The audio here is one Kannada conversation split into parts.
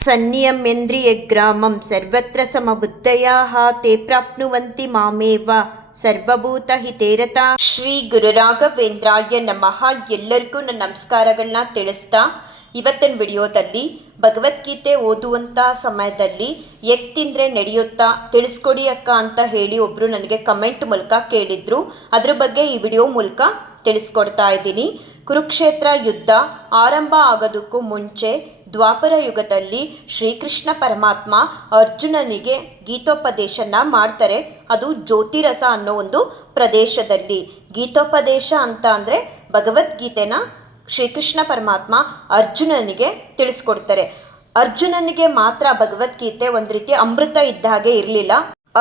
ಸಂಯಮೇಂದ್ರಿಯಗ್ರಾಮಂ ಸರ್ವತ್ರ ಸಮಬುದ್ಧಯಾಃ ತೇ ಪ್ರಾಪ್ನುವಂತಿ ಮಾಮೇವ ಸರ್ವಭೂತಹಿತೇರತಾ. ಶ್ರೀ ಗುರು ರಾಘವೇಂದ್ರಾಯ ನಮಃ. ಎಲ್ಲರಿಗೂ ನನ್ನ ನಮಸ್ಕಾರಗಳನ್ನ ತಿಳಿಸ್ತಾ ಇವತ್ತಿನ ವಿಡಿಯೋದಲ್ಲಿ ಭಗವದ್ಗೀತೆ ಓದುವಂಥ ಸಮಯದಲ್ಲಿ ಎಗ್ ತಿಂದರೆ ನಡೆಯುತ್ತಾ ತಿಳಿಸ್ಕೊಡಿ ಅಕ್ಕ ಅಂತ ಹೇಳಿ ಒಬ್ಬರು ನನಗೆ ಕಮೆಂಟ್ ಮೂಲಕ ಕೇಳಿದ್ರು. ಅದ್ರ ಬಗ್ಗೆ ಈ ವಿಡಿಯೋ ಮೂಲಕ ತಿಳಿಸ್ಕೊಡ್ತಾ ಇದ್ದೀನಿ. ಕುರುಕ್ಷೇತ್ರ ಯುದ್ಧ ಆರಂಭ ಆಗೋದಕ್ಕೂ ಮುಂಚೆ ದ್ವಾಪರ ಯುಗದಲ್ಲಿ ಶ್ರೀಕೃಷ್ಣ ಪರಮಾತ್ಮ ಅರ್ಜುನನಿಗೆ ಗೀತೋಪದೇಶನ ಮಾಡ್ತಾರೆ. ಅದು ಜ್ಯೋತಿರಸ ಅನ್ನೋ ಒಂದು ಪ್ರದೇಶದಲ್ಲಿ. ಗೀತೋಪದೇಶ ಅಂತ ಅಂದರೆ ಭಗವದ್ಗೀತೆನ ಶ್ರೀಕೃಷ್ಣ ಪರಮಾತ್ಮ ಅರ್ಜುನನಿಗೆ ತಿಳಿಸ್ಕೊಡ್ತಾರೆ. ಅರ್ಜುನನಿಗೆ ಮಾತ್ರ ಭಗವದ್ಗೀತೆ ಒಂದು ರೀತಿ ಅಮೃತ ಇದ್ದ ಹಾಗೆ ಇರಲಿಲ್ಲ.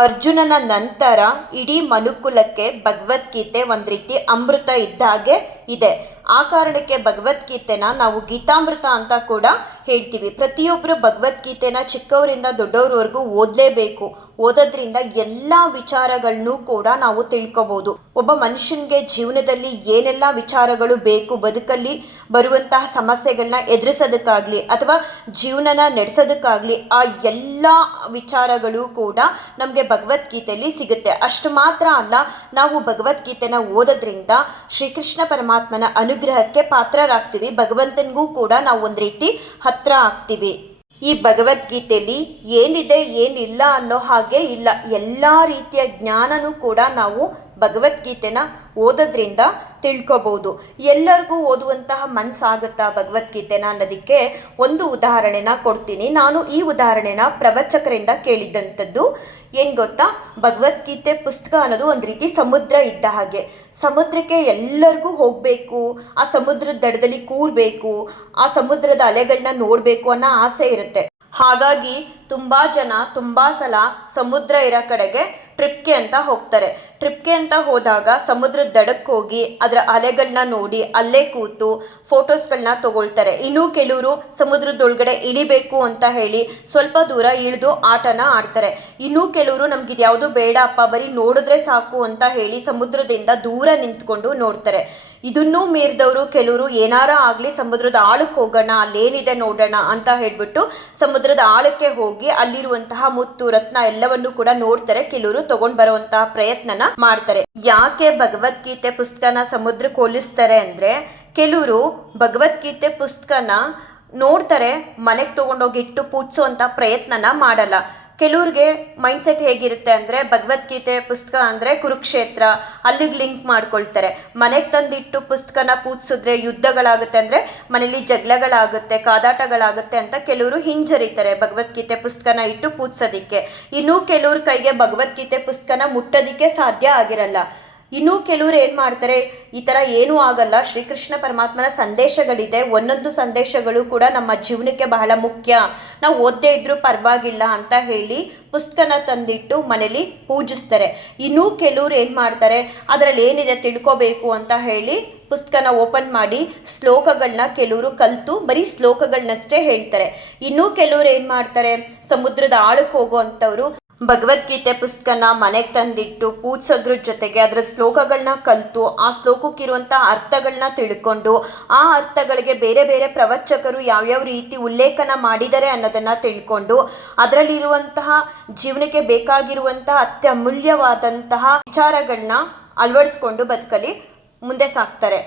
ಅರ್ಜುನನ ನಂತರ ಇಡೀ ಮನುಕುಲಕ್ಕೆ ಭಗವದ್ಗೀತೆ ಒಂದು ರೀತಿ ಅಮೃತ ಇದ್ದ ಹಾಗೆ ಇದೆ. ಆ ಕಾರಣಕ್ಕೆ ಭಗವದ್ಗೀತೆನ ನಾವು ಗೀತಾಮೃತ ಅಂತ ಕೂಡ ಹೇಳ್ತೀವಿ. ಪ್ರತಿಯೊಬ್ಬರು ಭಗವದ್ಗೀತೆನ ಚಿಕ್ಕವರಿಂದ ದೊಡ್ಡವ್ರವರೆಗೂ ಓದಲೇಬೇಕು. ಓದೋದ್ರಿಂದ ಎಲ್ಲ ವಿಚಾರಗಳನ್ನೂ ಕೂಡ ನಾವು ತಿಳ್ಕೊಬೋದು. ಒಬ್ಬ ಮನುಷ್ಯನಿಗೆ ಜೀವನದಲ್ಲಿ ಏನೆಲ್ಲ ವಿಚಾರಗಳು ಬೇಕು, ಬದುಕಲ್ಲಿ ಬರುವಂತಹ ಸಮಸ್ಯೆಗಳನ್ನ ಎದುರಿಸೋದಕ್ಕಾಗಲಿ ಅಥವಾ ಜೀವನನ ನಡೆಸೋದಕ್ಕಾಗಲಿ ಆ ಎಲ್ಲ ವಿಚಾರಗಳು ಕೂಡ ನಮಗೆ ಭಗವದ್ಗೀತೆಯಲ್ಲಿ ಸಿಗುತ್ತೆ. ಅಷ್ಟು ಮಾತ್ರ ಅಲ್ಲ, ನಾವು ಭಗವದ್ಗೀತೆನ ಓದೋದ್ರಿಂದ ಶ್ರೀಕೃಷ್ಣ ಪರಮಾತ್ಮನ ಅನುಗ್ರಹಕ್ಕೆ ಪಾತ್ರರಾಗ್ತೀವಿ. ಭಗವಂತನಿಗೂ ಕೂಡ ನಾವು ಒಂದು ರೀತಿ ಹತ್ರ ಆಗ್ತೀವಿ. ಈ ಭಗವದ್ಗೀತೆಯಲ್ಲಿ ಏನಿದೆ ಏನಿಲ್ಲ ಅನ್ನೋ ಹಾಗೆ ಇಲ್ಲ. ಎಲ್ಲ ರೀತಿಯ ಜ್ಞಾನನೂ ಕೂಡ ನಾವು ಭಗವದ್ಗೀತೆನ ಓದೋದ್ರಿಂದ ತಿಳ್ಕೊಬೋದು. ಎಲ್ಲರಿಗೂ ಓದುವಂತಹ ಮನಸ್ಸಾಗುತ್ತಾ ಭಗವದ್ಗೀತೆನ ಅನ್ನೋದಕ್ಕೆ ಒಂದು ಉದಾಹರಣೆನ ಕೊಡ್ತೀನಿ. ನಾನು ಈ ಉದಾಹರಣೆನ ಪ್ರವಚಕರಿಂದ ಕೇಳಿದ್ದಂಥದ್ದು. ಏನು ಗೊತ್ತಾ, ಭಗವದ್ಗೀತೆ ಪುಸ್ತಕ ಅನ್ನೋದು ಒಂದು ರೀತಿ ಸಮುದ್ರ ಇದ್ದ ಹಾಗೆ. ಸಮುದ್ರಕ್ಕೆ ಎಲ್ಲರಿಗೂ ಹೋಗಬೇಕು, ಆ ಸಮುದ್ರದ ದಡದಲ್ಲಿ ಕೂರಬೇಕು, ಆ ಸಮುದ್ರದ ಅಲೆಗಳನ್ನ ನೋಡಬೇಕು ಅನ್ನೋ ಆಸೆ ಇರುತ್ತೆ. ಹಾಗಾಗಿ ತುಂಬ ಜನ ತುಂಬ ಸಲ ಸಮುದ್ರ ಇರೋ ಕಡೆಗೆ ಟ್ರಿಪ್ಗೆ ಅಂತ ಹೋಗ್ತಾರೆ. ಟ್ರಿಪ್ಗೆ ಅಂತ ಹೋದಾಗ ಸಮುದ್ರದ ದಡಕ್ಕೆ ಹೋಗಿ ಅದರ ಅಲೆಗಳನ್ನ ನೋಡಿ ಅಲ್ಲೇ ಕೂತು ಫೋಟೋಸ್ಗಳನ್ನ ತಗೊಳ್ತಾರೆ. ಇನ್ನೂ ಕೆಲವರು ಸಮುದ್ರದೊಳಗಡೆ ಇಳಿಬೇಕು ಅಂತ ಹೇಳಿ ಸ್ವಲ್ಪ ದೂರ ಇಳಿದು ಆಟನ ಆಡ್ತಾರೆ. ಇನ್ನೂ ಕೆಲವರು ನಮ್ಗಿದು ಯಾವುದು ಬೇಡ ಅಪ್ಪ, ಬರೀ ನೋಡಿದ್ರೆ ಸಾಕು ಅಂತ ಹೇಳಿ ಸಮುದ್ರದಿಂದ ದೂರ ನಿಂತ್ಕೊಂಡು ನೋಡ್ತಾರೆ. ಇದನ್ನೂ ಮೀರಿದವರು ಕೆಲವರು ಏನಾರ ಆಗಲಿ ಸಮುದ್ರದ ಆಳಕ್ಕೆ ಹೋಗೋಣ, ಅಲ್ಲೇನಿದೆ ನೋಡೋಣ ಅಂತ ಹೇಳ್ಬಿಟ್ಟು ಸಮುದ್ರದ ಆಳಕ್ಕೆ ಹೋಗಿ ಅಲ್ಲಿರುವಂತಹ ಮುತ್ತು ರತ್ನ ಎಲ್ಲವನ್ನೂ ಕೂಡ ನೋಡ್ತಾರೆ. ಕೆಲವರು ತಗೊಂಡ್ ಬರುವಂತಹ ಪ್ರಯತ್ನನ ಮಾಡ್ತಾರೆ. ಯಾಕೆ ಭಗವದ್ಗೀತೆ ಪುಸ್ತಕನ ಸಮುದ್ರಕ್ಕೆ ಹೋಲಿಸ್ತಾರೆ ಅಂದ್ರೆ, ಕೆಲವರು ಭಗವದ್ಗೀತೆ ಪುಸ್ತಕನ ನೋಡ್ತಾರೆ, ಮನೆಗೆ ತಗೊಂಡೋಗಿ ಇಟ್ಟು ಪೂಜಿಸುವಂತ ಪ್ರಯತ್ನನ ಮಾಡಲ್ಲ. ಕೆಲವ್ರಿಗೆ ಮೈಂಡ್ಸೆಟ್ ಹೇಗಿರುತ್ತೆ ಅಂದರೆ, ಭಗವದ್ಗೀತೆ ಪುಸ್ತಕ ಅಂದರೆ ಕುರುಕ್ಷೇತ್ರ, ಅಲ್ಲಿಗೆ ಲಿಂಕ್ ಮಾಡ್ಕೊಳ್ತಾರೆ. ಮನೆಗೆ ತಂದಿಟ್ಟು ಪುಸ್ತಕನ ಪೂಜಿಸಿದ್ರೆ ಯುದ್ಧಗಳಾಗುತ್ತೆ, ಅಂದರೆ ಮನೇಲಿ ಜಗಳಗಳಾಗುತ್ತೆ, ಕಾದಾಟಗಳಾಗುತ್ತೆ ಅಂತ ಕೆಲವರು ಹಿಂಜರಿತಾರೆ ಭಗವದ್ಗೀತೆ ಪುಸ್ತಕನ ಇಟ್ಟು ಪೂಜಿಸೋದಕ್ಕೆ. ಇನ್ನೂ ಕೆಲವ್ರ ಕೈಗೆ ಭಗವದ್ಗೀತೆ ಪುಸ್ತಕನ ಮುಟ್ಟೋದಕ್ಕೆ ಸಾಧ್ಯ ಆಗಿರಲ್ಲ. ಇನ್ನೂ ಕೆಲವರು ಏನು ಮಾಡ್ತಾರೆ, ಈ ಥರ ಏನೂ ಆಗಲ್ಲ, ಶ್ರೀಕೃಷ್ಣ ಪರಮಾತ್ಮನ ಸಂದೇಶಗಳಿದೆ, ಒಂದೊಂದು ಸಂದೇಶಗಳು ಕೂಡ ನಮ್ಮ ಜೀವನಕ್ಕೆ ಬಹಳ ಮುಖ್ಯ, ನಾವು ಓದದೇ ಇದ್ರೂ ಪರವಾಗಿಲ್ಲ ಅಂತ ಹೇಳಿ ಪುಸ್ತಕನ ತಂದಿಟ್ಟು ಮನೇಲಿ ಪೂಜಿಸ್ತಾರೆ. ಇನ್ನೂ ಕೆಲವ್ರು ಏನು ಮಾಡ್ತಾರೆ, ಅದರಲ್ಲಿ ಏನಿದೆ ತಿಳ್ಕೊಬೇಕು ಅಂತ ಹೇಳಿ ಪುಸ್ತಕನ ಓಪನ್ ಮಾಡಿ ಶ್ಲೋಕಗಳನ್ನ ಕೆಲವರು ಕಲಿತು ಬರೀ ಶ್ಲೋಕಗಳನ್ನಷ್ಟೇ ಹೇಳ್ತಾರೆ. ಇನ್ನೂ ಕೆಲವರು ಏನು ಮಾಡ್ತಾರೆ, ಸಮುದ್ರದ ಆಳಕ್ಕೆ ಹೋಗುವಂಥವ್ರು ಭಗವದ್ಗೀತೆ ಪುಸ್ತಕನ ಮನೆಗೆ ತಂದಿಟ್ಟು ಪೂಜಿಸೋದ್ರ ಜೊತೆಗೆ ಅದರ ಶ್ಲೋಕಗಳನ್ನ ಕಲಿತು ಆ ಶ್ಲೋಕಕ್ಕಿರುವಂಥ ಅರ್ಥಗಳನ್ನ ತಿಳ್ಕೊಂಡು ಆ ಅರ್ಥಗಳಿಗೆ ಬೇರೆ ಬೇರೆ ಪ್ರವಚಕರು ಯಾವ್ಯಾವ ರೀತಿ ಉಲ್ಲೇಖನ ಮಾಡಿದ್ದಾರೆ ಅನ್ನೋದನ್ನು ತಿಳ್ಕೊಂಡು ಅದರಲ್ಲಿರುವಂತಹ ಜೀವನಕ್ಕೆ ಬೇಕಾಗಿರುವಂತಹ ಅತ್ಯಮೂಲ್ಯವಾದಂತಹ ವಿಚಾರಗಳನ್ನ ಅಳವಡಿಸ್ಕೊಂಡು ಬದುಕಲಿ ಮುಂದೆ ಸಾಕ್ತಾರೆ.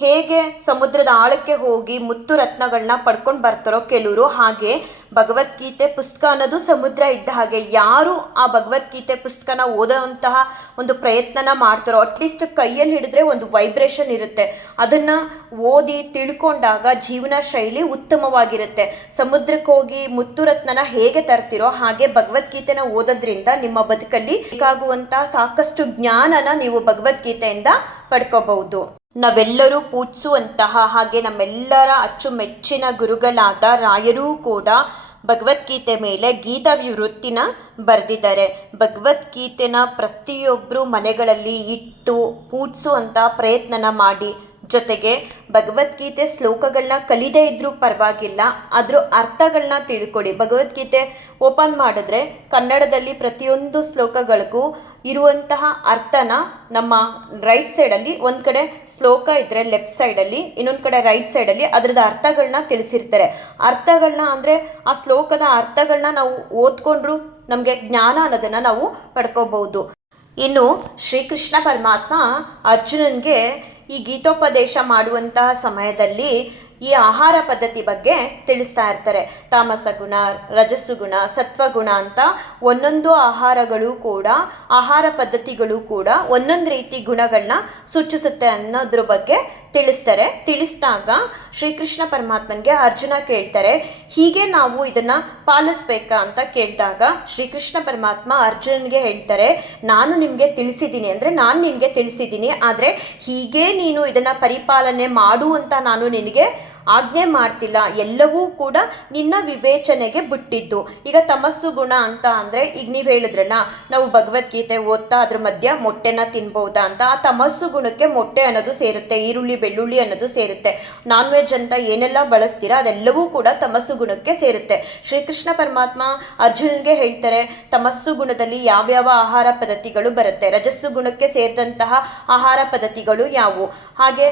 ಹೇಗೆ ಸಮುದ್ರದ ಆಳಕ್ಕೆ ಹೋಗಿ ಮುತ್ತು ರತ್ನಗಳನ್ನ ಪಡ್ಕೊಂಡು ಬರ್ತಾರೋ ಕೆಲವರು, ಹಾಗೆ ಭಗವದ್ಗೀತೆ ಪುಸ್ತಕ ಅನ್ನೋದು ಸಮುದ್ರ ಇದ್ದ ಹಾಗೆ. ಯಾರು ಆ ಭಗವದ್ಗೀತೆ ಪುಸ್ತಕನ ಓದೋವಂತಹ ಒಂದು ಪ್ರಯತ್ನನ ಮಾಡ್ತಾರೋ, ಅಟ್ಲೀಸ್ಟ್ ಕೈಯಲ್ಲಿ ಹಿಡಿದ್ರೆ ಒಂದು ವೈಬ್ರೇಷನ್ ಇರುತ್ತೆ, ಅದನ್ನು ಓದಿ ತಿಳ್ಕೊಂಡಾಗ ಜೀವನ ಶೈಲಿ ಉತ್ತಮವಾಗಿರುತ್ತೆ. ಸಮುದ್ರಕ್ಕೆ ಹೋಗಿ ಮುತ್ತು ರತ್ನನ ಹೇಗೆ ತರ್ತಿರೋ ಹಾಗೆ ಭಗವದ್ಗೀತೆನ ಓದೋದ್ರಿಂದ ನಿಮ್ಮ ಬದುಕಲ್ಲಿ ಬೇಕಾಗುವಂತಹ ಸಾಕಷ್ಟು ಜ್ಞಾನನ ನೀವು ಭಗವದ್ಗೀತೆಯಿಂದ ಪಡ್ಕೋಬಹುದು. ನಾವೆಲ್ಲರೂ ಪೂಜಿಸುವಂತಹ ಹಾಗೆ ನಮ್ಮೆಲ್ಲರ ಅಚ್ಚುಮೆಚ್ಚಿನ ಗುರುಗಳಾದ ರಾಯರೂ ಕೂಡ ಭಗವದ್ಗೀತೆ ಮೇಲೆ ಗೀತಾ ವಿವೃತ್ತಿನ ಬರೆದಿದ್ದಾರೆ. ಭಗವದ್ಗೀತೆನ ಪ್ರತಿಯೊಬ್ಬರು ಮನೆಗಳಲ್ಲಿ ಇಟ್ಟು ಪೂಜಿಸುವಂಥ ಪ್ರಯತ್ನನ ಮಾಡಿ ಜೊತೆಗೆ ಭಗವದ್ಗೀತೆ ಶ್ಲೋಕಗಳನ್ನ ಕಲಿದೇ ಇದ್ರೂ ಪರವಾಗಿಲ್ಲ, ಅದ್ರ ಅರ್ಥಗಳನ್ನ ತಿಳ್ಕೊಳ್ಳಿ. ಭಗವದ್ಗೀತೆ ಓಪನ್ ಮಾಡಿದ್ರೆ ಕನ್ನಡದಲ್ಲಿ ಪ್ರತಿಯೊಂದು ಶ್ಲೋಕಗಳಿಗೂ ಇರುವಂತಹ ಅರ್ಥನ ನಮ್ಮ ರೈಟ್ ಸೈಡಲ್ಲಿ ಒಂದು ಕಡೆ ಶ್ಲೋಕ ಇದ್ದರೆ ಲೆಫ್ಟ್ ಸೈಡಲ್ಲಿ, ಇನ್ನೊಂದು ಕಡೆ ರೈಟ್ ಸೈಡಲ್ಲಿ ಅದರದ್ದು ಅರ್ಥಗಳನ್ನ ತಿಳಿಸಿರ್ತಾರೆ. ಅರ್ಥಗಳನ್ನ ಅಂದರೆ ಆ ಶ್ಲೋಕದ ಅರ್ಥಗಳನ್ನ ನಾವು ಓದ್ಕೊಂಡ್ರು ನಮಗೆ ಜ್ಞಾನ ಅನ್ನೋದನ್ನು ನಾವು ಪಡ್ಕೋಬಹುದು. ಇನ್ನು ಶ್ರೀಕೃಷ್ಣ ಪರಮಾತ್ಮ ಅರ್ಜುನನಿಗೆ ಈ ಗೀತೋಪದೇಶ ಮಾಡುವಂತಹ ಸಮಯದಲ್ಲಿ ಈ ಆಹಾರ ಪದ್ಧತಿ ಬಗ್ಗೆ ತಿಳಿಸ್ತಾ ಇರ್ತಾರೆ. ತಾಮಸ ಗುಣ, ರಜಸ್ಸು ಗುಣ, ಸತ್ವಗುಣ ಅಂತ ಒಂದೊಂದು ಆಹಾರ ಪದ್ಧತಿಗಳು ಕೂಡ ಒಂದೊಂದು ರೀತಿ ಗುಣಗಳನ್ನ ಸೂಚಿಸುತ್ತೆ ಅನ್ನೋದ್ರ ಬಗ್ಗೆ ತಿಳಿಸ್ತಾರೆ. ತಿಳಿಸಿದಾಗ ಶ್ರೀಕೃಷ್ಣ ಪರಮಾತ್ಮನಿಗೆ ಅರ್ಜುನ ಕೇಳ್ತಾರೆ, ಹೀಗೆ ನಾವು ಇದನ್ನು ಪಾಲಿಸ್ಬೇಕಾ ಅಂತ ಕೇಳಿದಾಗ ಶ್ರೀಕೃಷ್ಣ ಪರಮಾತ್ಮ ಅರ್ಜುನನಿಗೆ ಹೇಳ್ತಾರೆ, ನಾನು ನಿಮಗೆ ತಿಳಿಸಿದ್ದೀನಿ ಅಂದರೆ ನಾನು ನಿನಗೆ ತಿಳಿಸಿದ್ದೀನಿ, ಆದರೆ ಹೀಗೆ ನೀನು ಇದನ್ನು ಪರಿಪಾಲನೆ ಮಾಡು ಅಂತ ನಾನು ನಿನಗೆ ಆಜ್ಞೆ ಮಾಡ್ತಿಲ್ಲ. ಎಲ್ಲವೂ ಕೂಡ ನಿನ್ನ ವಿವೇಚನೆಗೆ ಬಿಟ್ಟಿದ್ದು. ಈಗ ತಮಸ್ಸು ಗುಣ ಅಂತ ಅಂದರೆ ಈಗ ನೀವು ಹೇಳಿದ್ರಲ್ಲ, ನಾವು ಭಗವದ್ಗೀತೆ ಓದ್ತಾ ಅದ್ರ ಮಧ್ಯ ಮೊಟ್ಟೆನ ತಿನ್ಬೋದಾ ಅಂತ. ಆ ತಮಸ್ಸು ಗುಣಕ್ಕೆ ಮೊಟ್ಟೆ ಅನ್ನೋದು ಸೇರುತ್ತೆ, ಈರುಳ್ಳಿ ಬೆಳ್ಳುಳ್ಳಿ ಅನ್ನೋದು ಸೇರುತ್ತೆ, ನಾನ್ ವೆಜ್ ಅಂತ ಏನೆಲ್ಲ ಬಳಸ್ತೀರಾ ಅದೆಲ್ಲವೂ ಕೂಡ ತಮಸ್ಸು ಗುಣಕ್ಕೆ ಸೇರುತ್ತೆ. ಶ್ರೀಕೃಷ್ಣ ಪರಮಾತ್ಮ ಅರ್ಜುನನಿಗೆ ಹೇಳ್ತಾರೆ, ತಮಸ್ಸು ಗುಣದಲ್ಲಿ ಯಾವ್ಯಾವ ಆಹಾರ ಪದ್ಧತಿಗಳು ಬರುತ್ತೆ, ರಜಸ್ಸು ಗುಣಕ್ಕೆ ಸೇರಿದಂತಹ ಆಹಾರ ಪದ್ಧತಿಗಳು ಯಾವುವು, ಹಾಗೆ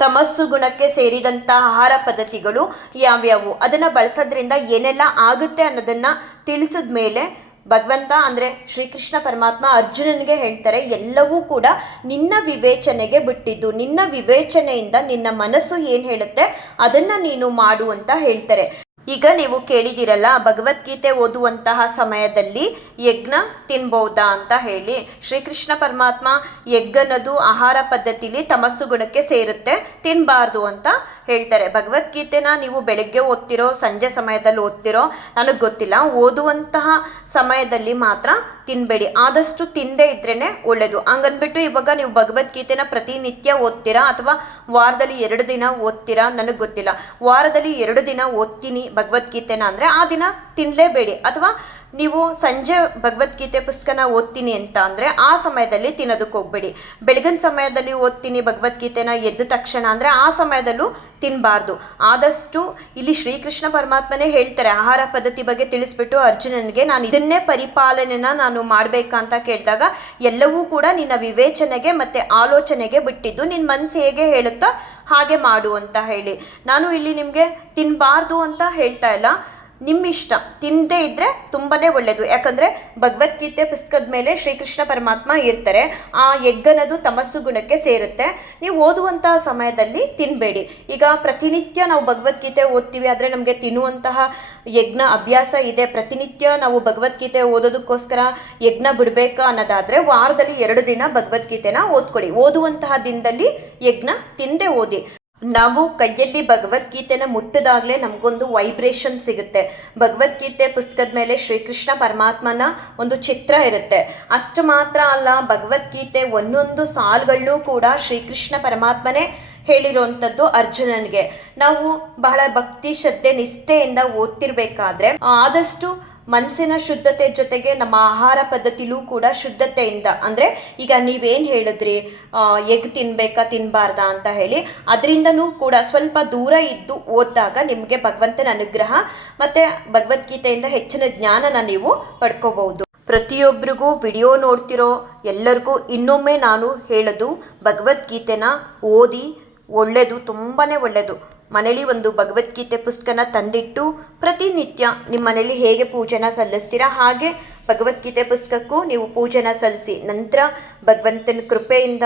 ತಮಸ್ಸು ಗುಣಕ್ಕೆ ಸೇರಿದಂಥ ಆಹಾರ ಪದ್ಧತಿಗಳು ಯಾವ್ಯಾವು, ಅದನ್ನು ಬಳಸೋದ್ರಿಂದ ಏನೆಲ್ಲ ಆಗುತ್ತೆ ಅನ್ನೋದನ್ನು ತಿಳಿಸಿದ ಮೇಲೆ ಭಗವಂತ ಅಂದರೆ ಶ್ರೀಕೃಷ್ಣ ಪರಮಾತ್ಮ ಅರ್ಜುನನಿಗೆ ಹೇಳ್ತಾರೆ, ಎಲ್ಲವೂ ಕೂಡ ನಿನ್ನ ವಿವೇಚನೆಗೆ ಬಿಟ್ಟಿದ್ದು, ನಿನ್ನ ವಿವೇಚನೆಯಿಂದ ನಿನ್ನ ಮನಸ್ಸು ಏನು ಹೇಳುತ್ತೆ ಅದನ್ನು ನೀನು ಮಾಡು ಅಂತ ಹೇಳ್ತಾರೆ. ಈಗ ನೀವು ಕೇಳಿದಿರಲ್ಲ, ಭಗವದ್ಗೀತೆ ಓದುವಂತಹ ಸಮಯದಲ್ಲಿ ಯಜ್ಞ ತಿನ್ಬಹುದಾ ಅಂತ ಹೇಳಿ. ಶ್ರೀಕೃಷ್ಣ ಪರಮಾತ್ಮ ಯಜ್ಞನದು ಆಹಾರ ಪದ್ಧತಿಲಿ ತಮಸ್ಸು ಗುಣಕ್ಕೆ ಸೇರುತ್ತೆ, ತಿನ್ನಬಾರ್ದು ಅಂತ ಹೇಳ್ತಾರೆ. ಭಗವದ್ಗೀತೆನ ನೀವು ಬೆಳಗ್ಗೆ ಓದ್ತಿರೋ ಸಂಜೆ ಸಮಯದಲ್ಲಿ ಓದ್ತಿರೋ ನನಗೆ ಗೊತ್ತಿಲ್ಲ, ಓದುವಂತಹ ಸಮಯದಲ್ಲಿ ಮಾತ್ರ ತಿನ್ನಬೇಡಿ, ಆದಷ್ಟು ತಿಂದೇ ಇದ್ರೇ ಒಳ್ಳೆಯದು. ಹಂಗನ್ಬಿಟ್ಟು ಇವಾಗ ನೀವು ಭಗವದ್ಗೀತೆನ ಪ್ರತಿನಿತ್ಯ ಓದ್ತೀರಾ ಅಥವಾ ವಾರದಲ್ಲಿ 2 ದಿನ ಓದ್ತೀರಾ ನನಗೆ ಗೊತ್ತಿಲ್ಲ. ವಾರದಲ್ಲಿ 2 ದಿನ ಓದ್ತೀನಿ ಭಗವದ್ಗೀತೆನ ಅಂದರೆ ಆ ದಿನ ತಿನ್ನಲೇಬೇಡಿ. ಅಥವಾ ನೀವು ಸಂಜೆ ಭಗವದ್ಗೀತೆ ಪುಸ್ತಕನ ಓದ್ತೀನಿ ಅಂತ ಅಂದರೆ ಆ ಸಮಯದಲ್ಲಿ ತಿನ್ನೋದಕ್ಕೆ ಹೋಗಬೇಡಿ. ಬೆಳಗಿನ ಸಮಯದಲ್ಲಿ ಓದ್ತೀನಿ ಭಗವದ್ಗೀತೆನ ಎದ್ದ ತಕ್ಷಣ ಅಂದರೆ ಆ ಸಮಯದಲ್ಲೂ ತಿನ್ನಬಾರ್ದು. ಆದಷ್ಟು ಇಲ್ಲಿ ಶ್ರೀಕೃಷ್ಣ ಪರಮಾತ್ಮನೇ ಹೇಳ್ತಾರೆ, ಆಹಾರ ಪದ್ಧತಿ ಬಗ್ಗೆ ತಿಳಿಸ್ಬಿಟ್ಟು ಅರ್ಜುನನಿಗೆ ನಾನು ಇದನ್ನೇ ಪರಿಪಾಲನೆನ ನಾನು ಮಾಡಬೇಕಂತ ಕೇಳಿದಾಗ ಎಲ್ಲವೂ ಕೂಡ ನಿನ್ನ ವಿವೇಚನೆಗೆ ಮತ್ತು ಆಲೋಚನೆಗೆ ಬಿಟ್ಟಿದ್ದು, ನಿನ್ನ ಮನಸ್ಸು ಹೇಗೆ ಹೇಳುತ್ತೋ ಹಾಗೆ ಮಾಡು ಅಂತ ಹೇಳಿ. ನಾನು ಇಲ್ಲಿ ನಿಮಗೆ ತಿನ್ನಬಾರ್ದು ಅಂತ ಹೇಳ್ತಾ ಇಲ್ಲ, ನಿಮ್ಮಿಷ್ಟ, ತಿನ್ನದೇ ಇದ್ದರೆ ತುಂಬಾ ಒಳ್ಳೆಯದು. ಯಾಕಂದರೆ ಭಗವದ್ಗೀತೆ ಪುಸ್ತಕದ ಮೇಲೆ ಶ್ರೀಕೃಷ್ಣ ಪರಮಾತ್ಮ ಇರ್ತಾರೆ. ಆ ಯಜ್ಞನದು ತಮಸ್ಸು ಗುಣಕ್ಕೆ ಸೇರುತ್ತೆ. ನೀವು ಓದುವಂತಹ ಸಮಯದಲ್ಲಿ ತಿನ್ನಬೇಡಿ. ಈಗ ಪ್ರತಿನಿತ್ಯ ನಾವು ಭಗವದ್ಗೀತೆ ಓದ್ತೀವಿ ಆದರೆ ನಮಗೆ ತಿನ್ನುವಂತಹ ಯಜ್ಞ ಅಭ್ಯಾಸ ಇದೆ, ಪ್ರತಿನಿತ್ಯ ನಾವು ಭಗವದ್ಗೀತೆ ಓದೋದಕ್ಕೋಸ್ಕರ ಯಜ್ಞ ಬಿಡಬೇಕಾ ಅನ್ನೋದಾದರೆ ವಾರದಲ್ಲಿ 2 ದಿನ ಭಗವದ್ಗೀತೆನ ಓದ್ಕೊಳ್ಳಿ. ಓದುವಂತಹ ದಿನದಲ್ಲಿ ಯಜ್ಞ ತಿಂದೇ ಓದಿ. ನಾವು ಕೈಯಲ್ಲಿ ಭಗವದ್ಗೀತೆನ ಮುಟ್ಟಿದಾಗಲೇ ನಮಗೊಂದು ವೈಬ್ರೇಷನ್ ಸಿಗುತ್ತೆ. ಭಗವದ್ಗೀತೆ ಪುಸ್ತಕದ ಮೇಲೆ ಶ್ರೀಕೃಷ್ಣ ಪರಮಾತ್ಮನ ಒಂದು ಚಿತ್ರ ಇರುತ್ತೆ. ಅಷ್ಟು ಮಾತ್ರ ಅಲ್ಲ, ಭಗವದ್ಗೀತೆ ಒಂದೊಂದು ಸಾಲುಗಳನ್ನೂ ಕೂಡ ಶ್ರೀಕೃಷ್ಣ ಪರಮಾತ್ಮನೇ ಹೇಳಿರುವಂಥದ್ದು ಅರ್ಜುನನಿಗೆ. ನಾವು ಬಹಳ ಭಕ್ತಿ ಶ್ರದ್ಧೆ ನಿಷ್ಠೆಯಿಂದ ಓದ್ತಿರ್ಬೇಕಾದ್ರೆ ಆದಷ್ಟು ಮನಸ್ಸಿನ ಶುದ್ಧತೆ ಜೊತೆಗೆ ನಮ್ಮ ಆಹಾರ ಪದ್ಧತಿಲೂ ಕೂಡ ಶುದ್ಧತೆಯಿಂದ, ಅಂದರೆ ಈಗ ನೀವೇನು ಹೇಳಿದ್ರಿ ಎಗ್ ತಿನ್ನಬೇಕಾ ತಿನ್ನಬಾರ್ದಾ ಅಂತ ಹೇಳಿ, ಅದರಿಂದನೂ ಕೂಡ ಸ್ವಲ್ಪ ದೂರ ಇದ್ದು ಓದಿದಾಗ ನಿಮಗೆ ಭಗವಂತನ ಅನುಗ್ರಹ ಮತ್ತು ಭಗವದ್ಗೀತೆಯಿಂದ ಹೆಚ್ಚಿನ ಜ್ಞಾನನ ನೀವು ಪಡ್ಕೋಬಹುದು. ಪ್ರತಿಯೊಬ್ಬರಿಗೂ ವಿಡಿಯೋ ನೋಡ್ತಿರೋ ಎಲ್ಲರಿಗೂ ಇನ್ನೊಮ್ಮೆ ನಾನು ಹೇಳೋದು, ಭಗವದ್ಗೀತೆನ ಓದಿ, ಒಳ್ಳೆಯದು, ತುಂಬಾ ಒಳ್ಳೆಯದು. ಮನೇಲಿ ಒಂದು ಭಗವದ್ಗೀತೆ ಪುಸ್ತಕನ ತಂದಿಟ್ಟು ಪ್ರತಿನಿತ್ಯ ನಿಮ್ಮ ಮನೇಲಿ ಹೇಗೆ ಪೂಜೆನ ಸಲ್ಲಿಸ್ತೀರಾ ಹಾಗೆ ಭಗವದ್ಗೀತೆ ಪುಸ್ತಕಕ್ಕೂ ನೀವು ಪೂಜೆನ ಸಲ್ಲಿಸಿ. ನಂತರ ಭಗವಂತನ ಕೃಪೆಯಿಂದ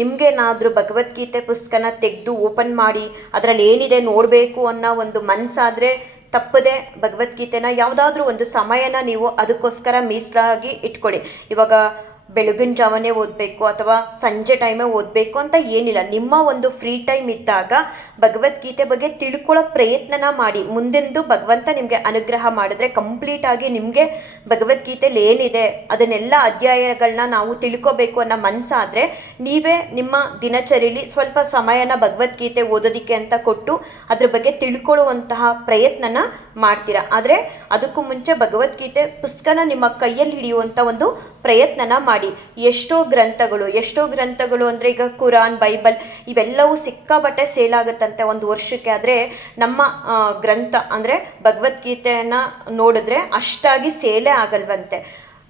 ನಿಮಗೇನಾದರೂ ಭಗವದ್ಗೀತೆ ಪುಸ್ತಕನ ತೆಗೆದು ಓಪನ್ ಮಾಡಿ ಅದರಲ್ಲಿ ಏನಿದೆ ನೋಡಬೇಕು ಅನ್ನೋ ಒಂದು ಮನಸ್ಸಾದರೆ ತಪ್ಪದೆ ಭಗವದ್ಗೀತೆನ ಯಾವುದಾದ್ರೂ ಒಂದು ಸಮಯನ ನೀವು ಅದಕ್ಕೋಸ್ಕರ ಮೀಸಲಾಗಿ ಇಟ್ಕೊಳ್ಳಿ. ಇವಾಗ ಬೆಳಗಿನ ಜಾವನೇ ಓದಬೇಕು ಅಥವಾ ಸಂಜೆ ಟೈಮೇ ಓದಬೇಕು ಅಂತ ಏನಿಲ್ಲ. ನಿಮ್ಮ ಒಂದು ಫ್ರೀ ಟೈಮ್ ಇದ್ದಾಗ ಭಗವದ್ಗೀತೆ ಬಗ್ಗೆ ತಿಳ್ಕೊಳ್ಳೋ ಪ್ರಯತ್ನನ ಮಾಡಿ. ಮುಂದೆಂದು ಭಗವಂತ ನಿಮಗೆ ಅನುಗ್ರಹ ಮಾಡಿದ್ರೆ ಕಂಪ್ಲೀಟಾಗಿ ನಿಮಗೆ ಭಗವದ್ಗೀತೆಯಲ್ಲಿ ಏನಿದೆ ಅದನ್ನೆಲ್ಲ ಅಧ್ಯಾಯಗಳನ್ನ ನಾವು ತಿಳ್ಕೋಬೇಕು ಅನ್ನೋ ಮನಸ್ಸಾದರೆ ನೀವೇ ನಿಮ್ಮ ದಿನಚರಿಯಲ್ಲಿ ಸ್ವಲ್ಪ ಸಮಯನ ಭಗವದ್ಗೀತೆ ಓದೋದಕ್ಕೆ ಅಂತ ಕೊಟ್ಟು ಅದ್ರ ಬಗ್ಗೆ ತಿಳ್ಕೊಳ್ಳುವಂತಹ ಪ್ರಯತ್ನನ ಮಾಡ್ತೀರಾ. ಆದರೆ ಅದಕ್ಕೂ ಮುಂಚೆ ಭಗವದ್ಗೀತೆ ಪುಸ್ತಕನ ನಿಮ್ಮ ಕೈಯಲ್ಲಿ ಹಿಡಿಯುವಂಥ ಒಂದು ಪ್ರಯತ್ನನ ಮಾಡಿ. ಮಾಡಿ. ಎಷ್ಟೋ ಗ್ರಂಥಗಳು ಅಂದರೆ ಈಗ ಕುರಾನ್, ಬೈಬಲ್ ಇವೆಲ್ಲವೂ ಸಿಕ್ಕಾಬಟ್ಟೆ ಸೇಲ್ ಆಗುತ್ತಂತೆ ಒಂದು ವರ್ಷಕ್ಕೆ. ಆದರೆ ನಮ್ಮ ಗ್ರಂಥ ಅಂದರೆ ಭಗವದ್ಗೀತೆಯನ್ನು ನೋಡಿದ್ರೆ ಅಷ್ಟಾಗಿ ಸೇಲೇ ಆಗಲ್ವಂತೆ.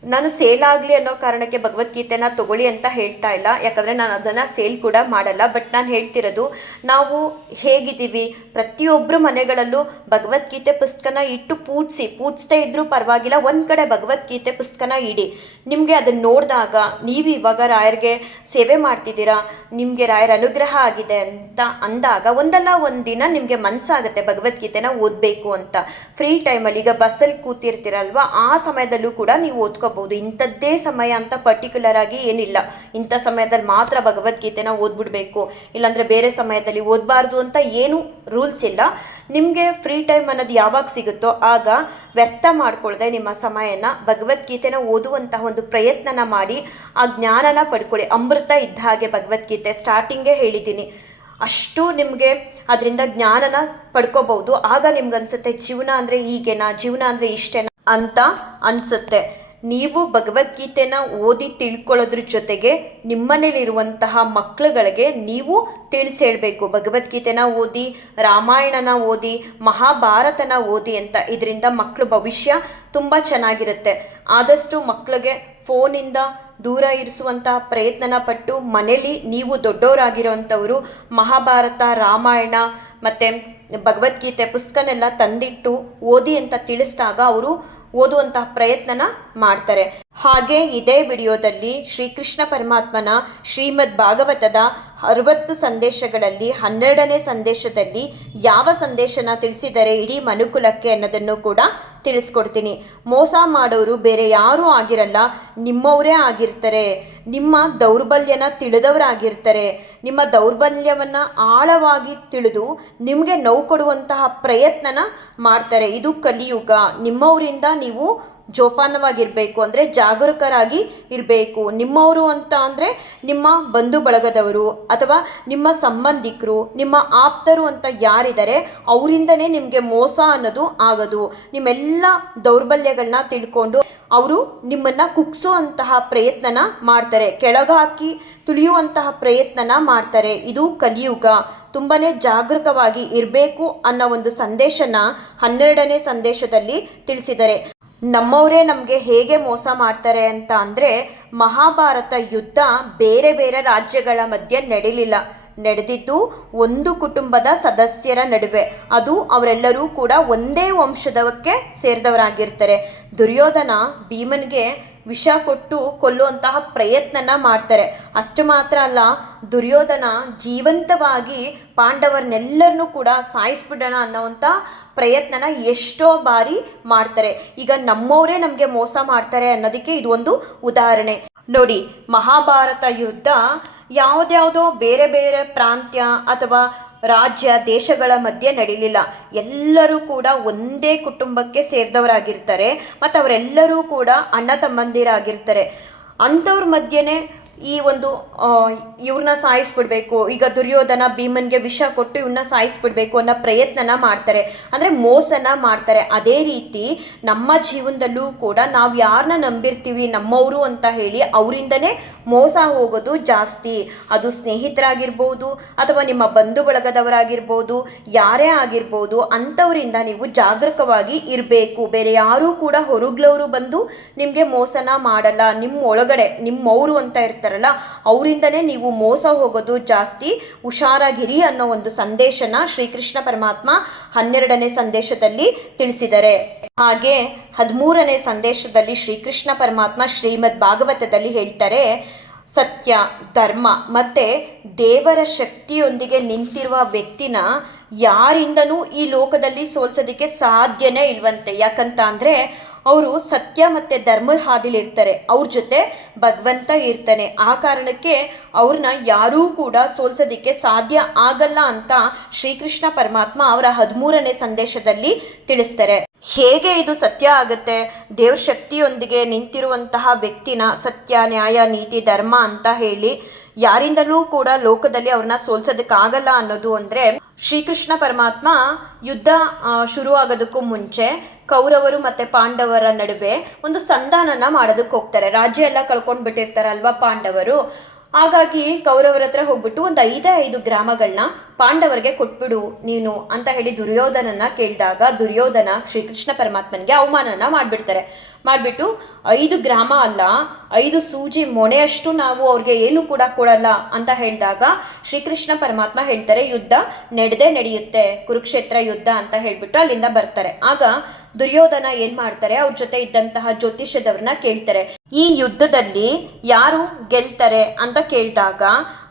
ನಾನು ಸೇಲ್ ಆಗಲಿ ಅನ್ನೋ ಕಾರಣಕ್ಕೆ ಭಗವದ್ಗೀತೆನ ತಗೊಳ್ಳಿ ಅಂತ ಹೇಳ್ತಾ ಇಲ್ಲ, ಯಾಕಂದರೆ ನಾನು ಅದನ್ನು ಸೇಲ್ ಕೂಡ ಮಾಡಲ್ಲ. ಬಟ್ ನಾನು ಹೇಳ್ತಿರೋದು, ನಾವು ಹೇಗಿದ್ದೀವಿ, ಪ್ರತಿಯೊಬ್ಬರು ಮನೆಗಳಲ್ಲೂ ಭಗವದ್ಗೀತೆ ಪುಸ್ತಕನ ಇಟ್ಟು ಪೂಜಿಸದೇ ಇದ್ದರೂ ಪರವಾಗಿಲ್ಲ, ಒಂದು ಕಡೆ ಭಗವದ್ಗೀತೆ ಪುಸ್ತಕನ ಇಡಿ. ನಿಮಗೆ ಅದನ್ನು ನೋಡಿದಾಗ ನೀವು ಇವಾಗ ರಾಯರಿಗೆ ಸೇವೆ ಮಾಡ್ತಿದ್ದೀರಾ, ನಿಮಗೆ ರಾಯರ ಅನುಗ್ರಹ ಆಗಿದೆ ಅಂತ ಅಂದಾಗ ಒಂದಲ್ಲ ಒಂದು ದಿನ ನಿಮಗೆ ಮನಸ್ಸಾಗುತ್ತೆ ಭಗವದ್ಗೀತೆನ ಓದಬೇಕು ಅಂತ. ಫ್ರೀ ಟೈಮಲ್ಲಿ ಈಗ ಬಸ್ಸಲ್ಲಿ ಕೂತಿರ್ತೀರಲ್ವ, ಆ ಸಮಯದಲ್ಲೂ ಕೂಡ ನೀವು ಓದ್ಕೋಬಹುದು. ಇಂಥದ್ದೇ ಸಮಯ ಅಂತ ಪರ್ಟಿಕ್ಯುಲರ್ ಆಗಿ ಏನಿಲ್ಲ, ಇಂಥ ಸಮಯದಲ್ಲಿ ಮಾತ್ರ ಭಗವದ್ಗೀತೆನ ಓದ್ಬಿಡ್ಬೇಕು, ಇಲ್ಲಾಂದರೆ ಬೇರೆ ಸಮಯದಲ್ಲಿ ಓದಬಾರ್ದು ಅಂತ ಏನು ರೂಲ್ಸ್ ಇಲ್ಲ. ನಿಮಗೆ ಫ್ರೀ ಟೈಮ್ ಅನ್ನೋದು ಯಾವಾಗ ಸಿಗುತ್ತೋ ಆಗ ವ್ಯರ್ಥ ಮಾಡ್ಕೊಳ್ಳದೆ ನಿಮ್ಮ ಸಮಯನ ಭಗವದ್ಗೀತೆನ ಓದುವಂತಹ ಒಂದು ಪ್ರಯತ್ನನ ಮಾಡಿ ಆ ಜ್ಞಾನನ ಪಡ್ಕೊಳ್ಳಿ. ಅಮೃತ ಇದ್ದ ಹಾಗೆ ಭಗವದ್ಗೀತೆ, ಸ್ಟಾರ್ಟಿಂಗೇ ಹೇಳಿದ್ದೀನಿ. ಅಷ್ಟು ನಿಮಗೆ ಅದರಿಂದ ಜ್ಞಾನನ ಪಡ್ಕೋಬಹುದು. ಆಗ ನಿಮ್ಗೆ ಅನ್ಸುತ್ತೆ ಜೀವನ ಅಂದರೆ ಹೀಗೇನಾ, ಜೀವನ ಅಂದರೆ ಇಷ್ಟೇನಾ ಅಂತ ಅನಿಸುತ್ತೆ. ನೀವು ಭಗವದ್ಗೀತೆನ ಓದಿ ತಿಳ್ಕೊಳ್ಳೋದ್ರ ಜೊತೆಗೆ ನಿಮ್ಮನೇಲಿರುವಂತಹ ಮಕ್ಕಳುಗಳಿಗೆ ನೀವು ತಿಳಿಸಿ ಹೇಳಬೇಕು, ಭಗವದ್ಗೀತೆನ ಓದಿ, ರಾಮಾಯಣನ ಓದಿ, ಮಹಾಭಾರತನ ಓದಿ ಅಂತ. ಇದರಿಂದ ಮಕ್ಕಳು ಭವಿಷ್ಯ ತುಂಬ ಚೆನ್ನಾಗಿರುತ್ತೆ. ಆದಷ್ಟು ಮಕ್ಕಳಿಗೆ ಫೋನಿಂದ ದೂರ ಇರಿಸುವಂತಹ ಪ್ರಯತ್ನನ ಪಟ್ಟು ಮನೇಲಿ ನೀವು ದೊಡ್ಡವರಾಗಿರೋವಂಥವರು ಮಹಾಭಾರತ, ರಾಮಾಯಣ ಮತ್ತು ಭಗವದ್ಗೀತೆ ಪುಸ್ತಕನೆಲ್ಲ ತಂದಿಟ್ಟು ಓದಿ ಅಂತ ತಿಳಿಸಿದಾಗ ಅವರು ಓದುವಂತಹ ಪ್ರಯತ್ನನ ಮಾಡ್ತಾರೆ. ಹಾಗೆ ಇದೇ ವಿಡಿಯೋದಲ್ಲಿ ಶ್ರೀಕೃಷ್ಣ ಪರಮಾತ್ಮನ ಶ್ರೀಮದ್ ಭಾಗವತದ 60 ಸಂದೇಶಗಳಲ್ಲಿ 12ನೇ ಸಂದೇಶದಲ್ಲಿ ಯಾವ ಸಂದೇಶನ ತಿಳಿಸಿದರೆ ಇಡೀ ಮನುಕುಲಕ್ಕೆ ಅನ್ನೋದನ್ನು ಕೂಡ ತಿಳಿಸ್ಕೊಡ್ತೀನಿ. ಮೋಸ ಮಾಡೋರು ಬೇರೆ ಯಾರೂ ಆಗಿರಲ್ಲ, ನಿಮ್ಮವರೇ ಆಗಿರ್ತಾರೆ. ನಿಮ್ಮ ದೌರ್ಬಲ್ಯನ ತಿಳಿದವರಾಗಿರ್ತಾರೆ. ನಿಮ್ಮ ದೌರ್ಬಲ್ಯವನ್ನು ಆಳವಾಗಿ ತಿಳಿದು ನಿಮಗೆ ನೋವು ಕೊಡುವಂತಹ ಪ್ರಯತ್ನನ ಮಾಡ್ತಾರೆ. ಇದು ಕಲಿಯುಗ. ನಿಮ್ಮವರಿಂದ ನೀವು ಜೋಪಾನವಾಗಿರಬೇಕು, ಅಂದರೆ ಜಾಗರೂಕರಾಗಿ ಇರಬೇಕು. ನಿಮ್ಮವರು ಅಂತ ಅಂದರೆ ನಿಮ್ಮ ಬಂಧು ಬಳಗದವರು ಅಥವಾ ನಿಮ್ಮ ಸಂಬಂಧಿಕರು, ನಿಮ್ಮ ಆಪ್ತರು ಅಂತ ಯಾರಿದ್ದಾರೆ ಅವರಿಂದನೇ ನಿಮಗೆ ಮೋಸ ಅನ್ನೋದು ಆಗೋದು. ನಿಮ್ಮೆಲ್ಲ ದೌರ್ಬಲ್ಯಗಳನ್ನ ತಿಳ್ಕೊಂಡು ಅವರು ನಿಮ್ಮನ್ನು ಕುಗ್ಸೋ ಅಂತಹ ಪ್ರಯತ್ನನ ಮಾಡ್ತಾರೆ, ಕೆಳಗಾಕಿ ತುಳಿಯುವಂತಹ ಪ್ರಯತ್ನನ ಮಾಡ್ತಾರೆ. ಇದು ಕಲಿಯುಗ. ತುಂಬಾ ಜಾಗರೂಕವಾಗಿ ಇರಬೇಕು ಅನ್ನೋ ಒಂದು ಸಂದೇಶನ 12ನೇ ಸಂದೇಶದಲ್ಲಿ ತಿಳಿಸಿದ್ದಾರೆ. ನಮ್ಮವರೇ ನಮಗೆ ಹೇಗೆ ಮೋಸ ಮಾಡ್ತಾರೆ ಅಂತ ಅಂದರೆ, ಮಹಾಭಾರತ ಯುದ್ಧ ಬೇರೆ ಬೇರೆ ರಾಜ್ಯಗಳ ಮಧ್ಯೆ ನಡೆದಿದ್ದು ಒಂದು ಕುಟುಂಬದ ಸದಸ್ಯರ ನಡುವೆ. ಅದು ಅವರೆಲ್ಲರೂ ಕೂಡ ಒಂದೇ ವಂಶದವಕ್ಕೆ ಸೇರಿದವರಾಗಿರ್ತಾರೆ. ದುರ್ಯೋಧನ ಭೀಮನಿಗೆ ವಿಷ ಕೊಟ್ಟು ಕೊಲ್ಲುವಂತಹ ಪ್ರಯತ್ನನ ಮಾಡ್ತಾರೆ. ಅಷ್ಟು ಮಾತ್ರ ಅಲ್ಲ, ದುರ್ಯೋಧನ ಜೀವಂತವಾಗಿ ಪಾಂಡವರನ್ನೆಲ್ಲರನ್ನೂ ಕೂಡ ಸಾಯಿಸ್ಬಿಡೋಣ ಅನ್ನೋವಂಥ ಪ್ರಯತ್ನನ ಎಷ್ಟೋ ಬಾರಿ ಮಾಡ್ತಾರೆ. ಈಗ ನಮ್ಮವರೇ ನಮಗೆ ಮೋಸ ಮಾಡ್ತಾರೆ ಅನ್ನೋದಕ್ಕೆ ಇದು ಒಂದು ಉದಾಹರಣೆ ನೋಡಿ. ಮಹಾಭಾರತ ಯುದ್ಧ ಯಾವುದ್ಯಾವುದೋ ಬೇರೆ ಬೇರೆ ಪ್ರಾಂತ್ಯ ಅಥವಾ ರಾಜ್ಯ ದೇಶಗಳ ಮಧ್ಯೆ ನಡೀಲಿಲ್ಲ. ಎಲ್ಲರೂ ಕೂಡ ಒಂದೇ ಕುಟುಂಬಕ್ಕೆ ಸೇರಿದವರಾಗಿರ್ತಾರೆ ಮತ್ತು ಅವರೆಲ್ಲರೂ ಕೂಡ ಅಣ್ಣ ತಮ್ಮಂದಿರಾಗಿರ್ತಾರೆ. ಅಂಥವ್ರ ಮಧ್ಯೆನೇ ಈ ಒಂದು ಇವ್ರನ್ನ ಸಾಯಿಸ್ಬಿಡ್ಬೇಕು, ಈಗ ದುರ್ಯೋಧನ ಭೀಮನ್ಗೆ ವಿಷ ಕೊಟ್ಟು ಇವ್ರನ್ನ ಸಾಯಿಸ್ಬಿಡ್ಬೇಕು ಅನ್ನೋ ಪ್ರಯತ್ನನ ಮಾಡ್ತಾರೆ, ಅಂದರೆ ಮೋಸನ ಮಾಡ್ತಾರೆ. ಅದೇ ರೀತಿ ನಮ್ಮ ಜೀವನದಲ್ಲೂ ಕೂಡ ನಾವು ಯಾರನ್ನ ನಂಬಿರ್ತೀವಿ ನಮ್ಮವರು ಅಂತ ಹೇಳಿ ಅವರಿಂದನೇ ಮೋಸ ಹೋಗೋದು ಜಾಸ್ತಿ. ಅದು ಸ್ನೇಹಿತರಾಗಿರ್ಬೋದು ಅಥವಾ ನಿಮ್ಮ ಬಂಧು ಬಳಗದವರಾಗಿರ್ಬೋದು, ಯಾರೇ ಆಗಿರ್ಬೋದು, ಅಂಥವರಿಂದ ನೀವು ಜಾಗರೂಕವಾಗಿ ಇರಬೇಕು. ಬೇರೆ ಯಾರೂ ಕೂಡ ಹೊರಗ್ಲವರು ಬಂದು ನಿಮಗೆ ಮೋಸನ ಮಾಡಲ್ಲ. ನಿಮ್ಮ ಒಳಗಡೆ ನಿಮ್ಮವರು ಅಂತ ಇರ್ತಾರಲ್ಲ, ಅವರಿಂದನೇ ನೀವು ಮೋಸ ಹೋಗೋದು ಜಾಸ್ತಿ. ಹುಷಾರಾಗಿರಿ ಅನ್ನೋ ಒಂದು ಸಂದೇಶನ ಶ್ರೀಕೃಷ್ಣ ಪರಮಾತ್ಮ 12ನೇ ಸಂದೇಶದಲ್ಲಿ ತಿಳಿಸಿದ್ದಾರೆ. ಹಾಗೆ 13ನೇ ಸಂದೇಶದಲ್ಲಿ ಶ್ರೀಕೃಷ್ಣ ಪರಮಾತ್ಮ ಶ್ರೀಮದ್ ಭಾಗವತದಲ್ಲಿ ಹೇಳ್ತಾರೆ, ಸತ್ಯ, ಧರ್ಮ ಮತ್ತು ದೇವರ ಶಕ್ತಿಯೊಂದಿಗೆ ನಿಂತಿರುವ ವ್ಯಕ್ತಿನ ಯಾರಿಂದನೂ ಈ ಲೋಕದಲ್ಲಿ ಸೋಲ್ಸೋದಕ್ಕೆ ಸಾಧ್ಯನೇ ಇಲ್ವಂತೆ. ಯಾಕಂತ ಅಂದರೆ ಅವರು ಸತ್ಯ ಮತ್ತು ಧರ್ಮ ಹಾದಿಲಿರ್ತಾರೆ, ಅವ್ರ ಜೊತೆ ಭಗವಂತ ಇರ್ತಾನೆ. ಆ ಕಾರಣಕ್ಕೆ ಅವ್ರನ್ನ ಯಾರೂ ಕೂಡ ಸೋಲ್ಸೋದಕ್ಕೆ ಸಾಧ್ಯ ಆಗಲ್ಲ ಅಂತ ಶ್ರೀಕೃಷ್ಣ ಪರಮಾತ್ಮ ಅವರ 13ನೇ ಸಂದೇಶದಲ್ಲಿ ತಿಳಿಸ್ತಾರೆ. ಹೇಗೆ ಇದು ಸತ್ಯ ಆಗುತ್ತೆ? ದೇವ್ರ ಶಕ್ತಿಯೊಂದಿಗೆ ನಿಂತಿರುವಂತಹ ವ್ಯಕ್ತಿನ ಸತ್ಯ, ನ್ಯಾಯ, ನೀತಿ, ಧರ್ಮ ಅಂತ ಹೇಳಿ ಯಾರಿಂದಲೂ ಕೂಡ ಲೋಕದಲ್ಲಿ ಅವ್ರನ್ನ ಸೋಲ್ಸೋದಕ್ಕಾಗಲ್ಲ ಅನ್ನೋದು ಅಂದರೆ ಶ್ರೀಕೃಷ್ಣ ಪರಮಾತ್ಮ ಯುದ್ಧ ಶುರುವಾಗೋದಕ್ಕೂ ಮುಂಚೆ ಕೌರವರು ಮತ್ತು ಪಾಂಡವರ ನಡುವೆ ಒಂದು ಸಂಧಾನನ ಮಾಡೋದಕ್ಕೆ ಹೋಗ್ತಾರೆ. ರಾಜ್ಯ ಎಲ್ಲ ಕಳ್ಕೊಂಡು ಬಿಟ್ಟಿರ್ತಾರಲ್ವ ಪಾಂಡವರು. ಹಾಗಾಗಿ ಕೌರವರ ಹತ್ರ ಹೋಗ್ಬಿಟ್ಟು ಒಂದು 5 ಗ್ರಾಮಗಳನ್ನ ಪಾಂಡವರಿಗೆ ಕೊಟ್ಬಿಡು ನೀನು ಅಂತ ಹೇಳಿ ದುರ್ಯೋಧನನ ಕೇಳಿದಾಗ ದುರ್ಯೋಧನ ಶ್ರೀಕೃಷ್ಣ ಪರಮಾತ್ಮನಿಗೆ ಅವಮಾನನ ಮಾಡಿಬಿಟ್ಟು 5 ಗ್ರಾಮ ಅಲ್ಲ 5 ಸೂಜಿ ಮೊನೆಯಷ್ಟು ನಾವು ಅವ್ರಿಗೆ ಏನು ಕೂಡ ಕೊಡಲ್ಲ ಅಂತ ಹೇಳಿದಾಗ ಶ್ರೀಕೃಷ್ಣ ಪರಮಾತ್ಮ ಹೇಳ್ತಾರೆ ಯುದ್ಧ ನಡೆಯುತ್ತೆ, ಕುರುಕ್ಷೇತ್ರ ಯುದ್ಧ ಅಂತ ಹೇಳ್ಬಿಟ್ಟು ಅಲ್ಲಿಂದ ಬರ್ತಾರೆ. ಆಗ ದುರ್ಯೋಧನ ಏನ್ ಮಾಡ್ತಾರೆ, ಅವ್ರ ಜೊತೆ ಇದ್ದಂತಹ ಜ್ಯೋತಿಷ್ಯದವ್ರನ್ನ ಕೇಳ್ತಾರೆ, ಈ ಯುದ್ಧದಲ್ಲಿ ಯಾರು ಗೆಲ್ತಾರೆ ಅಂತ ಕೇಳಿದಾಗ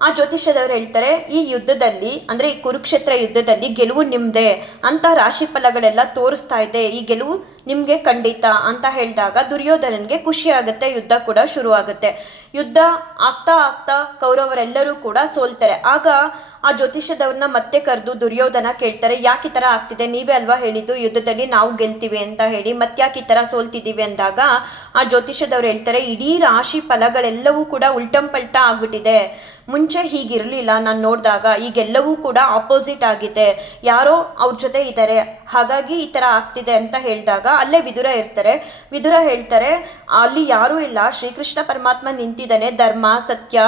ಆ ಜ್ಯೋತಿಷ್ಯದವ್ರು ಹೇಳ್ತಾರೆ, ಈ ಯುದ್ಧದಲ್ಲಿ ಅಂದ್ರೆ ಈ ಕುರುಕ್ಷೇತ್ರ ಯುದ್ಧದಲ್ಲಿ ಗೆಲುವು ನಿಮ್ದೆ ಅಂತ ರಾಶಿ ಫಲಗಳೆಲ್ಲ ತೋರಿಸ್ತಾ ಇದೆ, ಈ ಗೆಲುವು ನಿಮ್ಗೆ ಖಂಡಿತ ಅಂತ ಹೇಳಿದಾಗ ದುರ್ಯೋಧನನ್ಗೆ ಖುಷಿ ಆಗುತ್ತೆ. ಯುದ್ಧ ಕೂಡ ಶುರು ಆಗುತ್ತೆ. ಯುದ್ಧ ಆಗ್ತಾ ಕೌರವರೆಲ್ಲರೂ ಕೂಡ ಸೋಲ್ತಾರೆ. ಆಗ ಆ ಜ್ಯೋತಿಷ್ಯದವ್ರನ್ನ ಮತ್ತೆ ಕರೆದು ದುರ್ಯೋಧನ ಕೇಳ್ತಾರೆ, ಯಾಕೆ ಈ ಥರ ಆಗ್ತಿದೆ, ನೀವೇ ಅಲ್ವಾ ಹೇಳಿದ್ದು ಯುದ್ಧದಲ್ಲಿ ನಾವು ಗೆಲ್ತೀವಿ ಅಂತ ಹೇಳಿ, ಮತ್ತ್ಯಾಕೆ ಈ ಥರ ಸೋಲ್ತಿದ್ದೀವಿ ಅಂದಾಗ ಆ ಜ್ಯೋತಿಷ್ಯದವ್ರು ಹೇಳ್ತಾರೆ, ಇಡೀ ರಾಶಿ ಫಲಗಳೆಲ್ಲವೂ ಕೂಡ ಉಲ್ಟಂಪಲ್ಟ ಆಗ್ಬಿಟ್ಟಿದೆ, ಮುಂಚೆ ಹೀಗಿರಲಿಲ್ಲ, ನಾನು ನೋಡಿದಾಗ ಈಗೆಲ್ಲವೂ ಕೂಡ ಆಪೋಸಿಟ್ ಆಗಿದೆ, ಯಾರೋ ಅವ್ರ ಜೊತೆ ಇದ್ದಾರೆ, ಹಾಗಾಗಿ ಈ ಥರ ಆಗ್ತಿದೆ ಅಂತ ಹೇಳಿದಾಗ ಅಲ್ಲೇ ವಿದುರ ಹೇಳ್ತಾರೆ ಅಲ್ಲಿ ಯಾರೂ ಇಲ್ಲ, ಶ್ರೀಕೃಷ್ಣ ಪರಮಾತ್ಮ ನಿಂತಿದ್ದಾನೆ, ಧರ್ಮ ಸತ್ಯ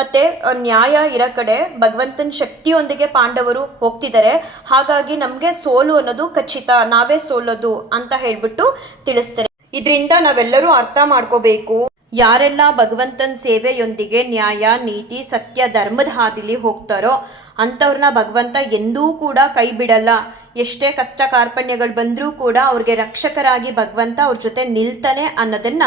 ಮತ್ತೆ ನ್ಯಾಯ ಇರೋ ಕಡೆ ಭಗವಂತನ ಶಕ್ತಿಯೊಂದಿಗೆ ಪಾಂಡವರು ಹೋಗ್ತಿದ್ದಾರೆ, ಹಾಗಾಗಿ ನಮಗೆ ಸೋಲು ಅನ್ನೋದು ಖಚಿತ, ನಾವೇ ಸೋಲೋದು ಅಂತ ಹೇಳ್ಬಿಟ್ಟು ತಿಳಿಸ್ತಾರೆ. ಇದರಿಂದ ನಾವೆಲ್ಲರೂ ಅರ್ಥ ಮಾಡ್ಕೋಬೇಕು, ಯಾರೆಲ್ಲ ಭಗವಂತನ ಸೇವೆಯೊಂದಿಗೆ ನ್ಯಾಯ ನೀತಿ ಸತ್ಯ ಧರ್ಮದ ಹಾದಿಲಿ ಹೋಗ್ತಾರೋ ಅಂಥವ್ರನ್ನ ಭಗವಂತ ಎಂದೂ ಕೂಡ ಕೈ ಬಿಡಲ್ಲ. ಎಷ್ಟೇ ಕಷ್ಟ ಕಾರ್ಪಣ್ಯಗಳು ಬಂದರೂ ಕೂಡ ಅವ್ರಿಗೆ ರಕ್ಷಕರಾಗಿ ಭಗವಂತ ಅವ್ರ ಜೊತೆ ನಿಲ್ತಾನೆ ಅನ್ನೋದನ್ನ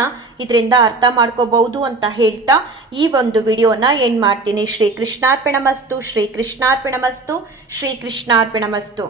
ಇದರಿಂದ ಅರ್ಥ ಮಾಡ್ಕೋಬಹುದು ಅಂತ ಹೇಳ್ತಾ ಈ ಒಂದು ವಿಡಿಯೋನ ಏನು ಮಾಡ್ತೀನಿ. ಶ್ರೀ ಕೃಷ್ಣಾರ್ಪಣಮಸ್ತು, ಶ್ರೀ ಕೃಷ್ಣಾರ್ಪಣಮಸ್ತು, ಶ್ರೀ ಕೃಷ್ಣಾರ್ಪಣಮಸ್ತು.